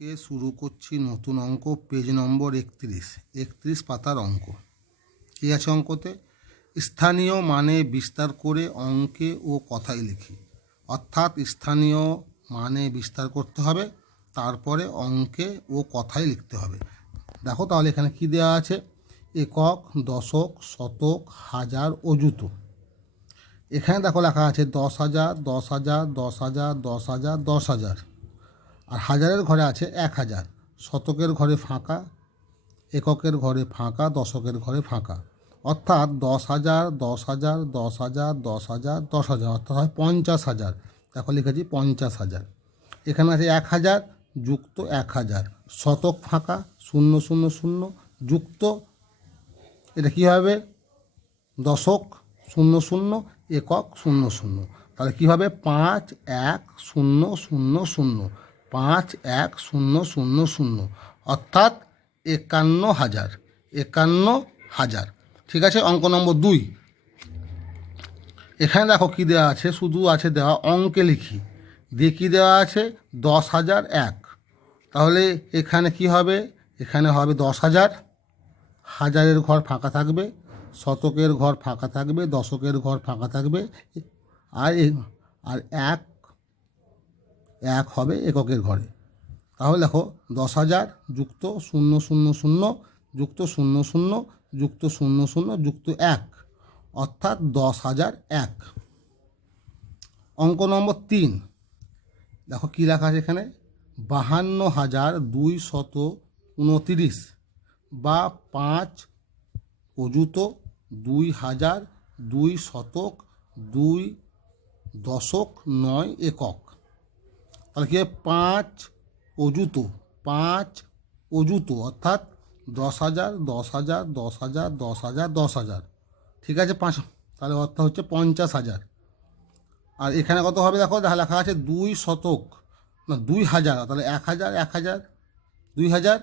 কে শুরু করছি নতুন অঙ্ক? পেজ নম্বর একত্রিশ। একত্রিশ পাতার অঙ্ক। কী আছে অঙ্কতে? স্থানীয় মানে বিস্তার করে অঙ্কে ও কথায় লিখি। অর্থাৎ স্থানীয় মানে বিস্তার করতে হবে, তারপরে অঙ্কে ও কথায় লিখতে হবে। দেখো তাহলে এখানে কি দেওয়া আছে? একক, দশক, শতক, হাজার ও জুতো এখানে দেখো লেখা আছে দশ হাজার দশ হাজার দশ হাজার দশ হাজার দশ হাজার। আর হাজারের ঘরে আছে এক হাজার। শতকের ঘরে ফাঁকা, এককের ঘরে ফাঁকা, দশকের ঘরে ফাঁকা। অর্থাৎ দশ হাজার দশ হাজার দশ হাজার দশ হাজার দশ হাজার, অর্থাৎ হয় পঞ্চাশ হাজার। দেখো লিখেছি পঞ্চাশ হাজার। এখানে আছে এক হাজার যুক্ত এক হাজার। শতক ফাঁকা, শূন্য শূন্য শূন্য, যুক্ত। এটা কী হবে? দশক, শূন্য শূন্য, একক, শূন্য শূন্য। তাহলে কী হবে? পাঁচ, এক, শূন্য শূন্য শূন্য। পাঁচ এক শূন্য শূন্য শূন্য। অর্থাৎ একান্ন হাজার একান্ন হাজার। ঠিক আছে? অঙ্ক নম্বর দুই। এখানে দেখো কী দেওয়া আছে? শুধু আছে দেওয়া অঙ্কে লিখি। দিয়ে দেওয়া আছে? দশ হাজার এক। তাহলে এখানে কি হবে? এখানে হবে দশ হাজার। হাজারের ঘর ফাঁকা থাকবে, শতকের ঘর ফাঁকা থাকবে, দশকের ঘর ফাঁকা থাকবে। আর আর এক এক হবে এককের ঘরে। তাহলে দেখো দশ হাজার যুক্ত শূন্য শূন্য শূন্য যুক্ত শূন্য শূন্য যুক্ত শূন্য শূন্য যুক্ত এক, অর্থাৎ দশ হাজার এক। অঙ্ক নম্বর তিন, দেখো কী লেখা আছে এখানে? বাহান্ন হাজার দুই শত উনতিরিশ বা পাঁচ অযুত দুই হাজার দুই শতক দুই দশক নয় একক। তাহলে কি হবে? পাঁচ অযুত পাঁচ অযুত, অর্থাৎ দশ হাজার দশ হাজার দশ হাজার দশ হাজার দশ হাজার। ঠিক আছে পাঁচ তাহলে অর্থ হচ্ছে পঞ্চাশ হাজার। আর এখানে কত হবে দেখো? লেখা আছে, দুই শতক। না, দুই হাজার। তাহলে এক হাজার এক হাজার, দুই হাজার।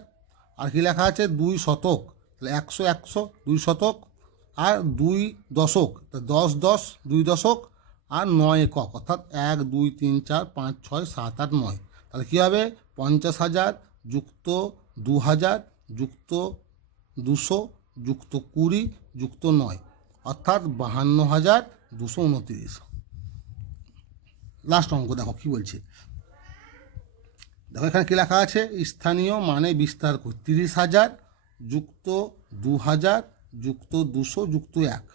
আর কি লেখা আছে? দুই শতক। তাহলে একশো একশো, দুই শতক। আর দুই দশক। দশ দশ, দুই দশক। আর নয় একক অর্থাৎ এক, দুই, তিন, চার, পাঁচ, ছয়, সাত, আট, নয়। তাহলে কী হবে? পঞ্চাশ হাজার যুক্ত দু হাজার যুক্ত দুশো যুক্ত কুড়ি যুক্ত নয়, অর্থাৎ বাহান্ন হাজার দুশো উনতিরিশ। লাস্ট অঙ্ক, দেখো কী বলছে। দেখো এখানে কী লেখা আছে? স্থানীয় মানে বিস্তার কর। তিরিশ হাজার যুক্ত দু হাজার যুক্ত দুশো যুক্ত এক।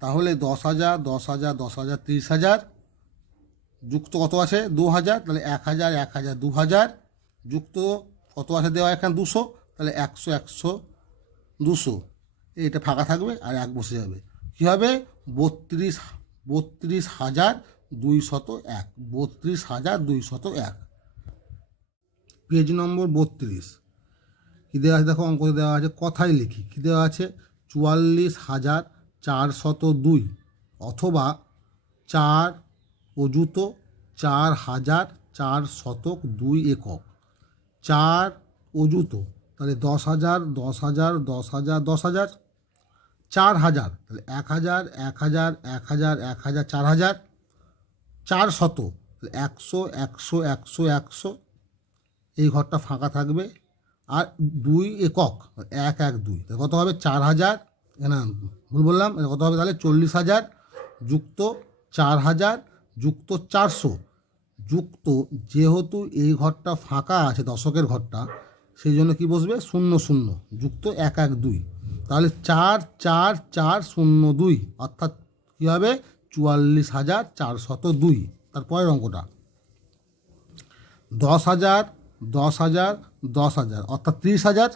তাহলে দশ হাজার দশ হাজার দশ হাজার, তিরিশ হাজার। যুক্ত কত আছে? দু হাজার, তাহলে এক হাজার এক হাজার, দু হাজার। যুক্ত কত আছে দেওয়া এখানে? দুশো। তাহলে একশো একশো, দুশো। এটা ফাঁকা থাকবে আর এক বসে যাবে। কী হবে? বত্রিশ বত্রিশ হাজার দুই শত এক। বত্রিশ হাজার দুই শত এক। পেজ নম্বর বত্রিশ। কী দেওয়া আছে? দেখো অঙ্ক দেওয়া আছে, কথায় লিখি। কী দেওয়া আছে? চুয়াল্লিশ হাজার চারশত দুই অথবা চার অযুত চার হাজার চার শতক দুই একক। চার অযুত, তাহলে দশ হাজার দশ হাজার দশ হাজার দশ হাজার। চার হাজার, তাহলে এক হাজার এক হাজার এক হাজার এক হাজার, চার হাজার। চার শত একশো একশো একশো একশো। এই ঘরটা ফাঁকা থাকবে। আর দুই একক, এক এক, দুই কত হবে? চার হাজার। না ভুল বললাম। কত হবে তাহলে? চল্লিশ হাজার যুক্ত চার হাজার যুক্ত চারশো। যুক্ত যেহেতু এই ঘরটা ফাঁকা আছে, দশকের ঘরটা, সেই জন্য কী বসবে? শূন্য শূন্য। যুক্ত এক এক দুই। তাহলে চার চার চার, শূন্য দুই। অর্থাৎ কী হবে? চুয়াল্লিশ হাজার চারশত দুই। তারপরের অঙ্কটা। দশ হাজার দশ হাজার দশ হাজার। অর্থাৎ ত্রিশ হাজার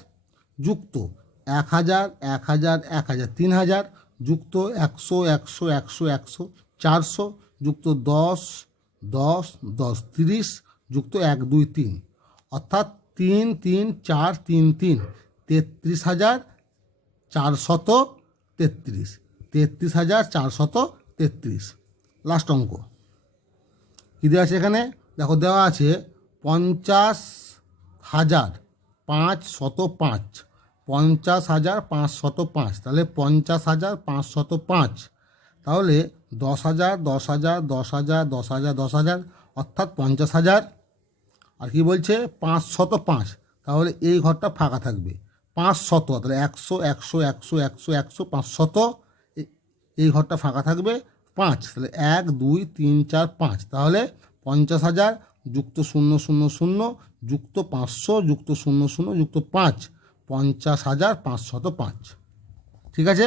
যুক্ত। এক হাজার এক হাজার এক হাজার, তিন হাজার যুক্ত একশো একশো একশো একশো, চারশো যুক্ত দশ দশ দশ, তিরিশ যুক্ত এক, দুই, তিন। অর্থাৎ তিন তিন, চার, তিন তিন। তেত্রিশ হাজার চারশত তেত্রিশ। তেত্রিশ হাজার চারশত তেত্রিশ। লাস্ট অঙ্ক। কী দেওয়া আছে এখানে? দেখো দেওয়া আছে পঞ্চাশ হাজার পাঁচ শত পাঁচ। পঞ্চাশ হাজার পাঁচশত পাঁচ। তাহলে পঞ্চাশ হাজার পাঁচশত পাঁচ। তাহলে দশ হাজার দশ হাজার দশ হাজার দশ হাজার দশ হাজার, অর্থাৎ পঞ্চাশ হাজার। আর কি বলছে? পাঁচশত পাঁচ। তাহলে এই ঘরটা ফাঁকা থাকবে। পাঁচ শত তাহলে একশো একশো একশো একশো একশো পাঁচ শত এই ঘরটা ফাঁকা থাকবে পাঁচ। তাহলে এক, দুই, তিন, চার, পাঁচ। তাহলে পঞ্চাশ হাজার যুক্ত শূন্য শূন্য শূন্য, যুক্ত পাঁচশো, যুক্ত শূন্য শূন্য, যুক্ত পাঁচ। পঞ্চাশ হাজার পাঁচশত পাঁচ। ঠিক আছে?